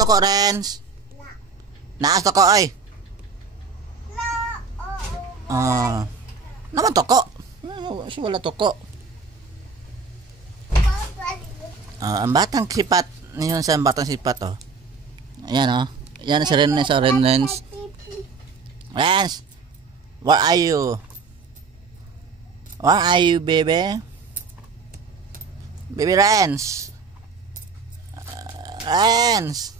toko, Renz? Naas toko, ay. Naman toko. Wala toko. Ang batang sipat. Yun sa batang sipat, oh. Ayan, oh. Ayan si Renz, Renz, where are you? Where are you, baby? Baby Renz. Renz.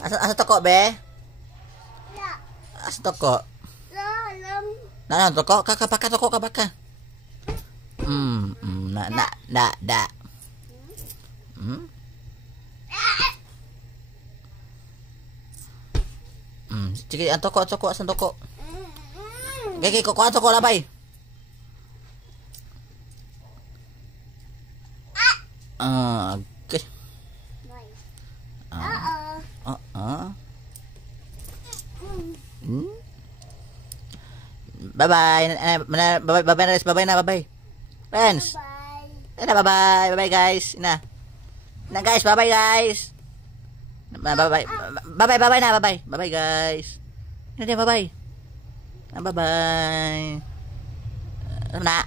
Asa toko, be? Asa toko? Nah, toko, kabaka toko, kabaka. Da. Sige, ang toko, asan toko? Gagi, kukuha toko labay. Okay. Bye-bye. Bye-bye, Renz. Bye-bye na, bye-bye. Renz. Bye-bye. Bye-bye, guys. Na, guys. Bye-bye, guys. Bye-bye. Bye-bye na, bye-bye. Bye-bye, guys. Bye-bye. Bye-bye. Ano na?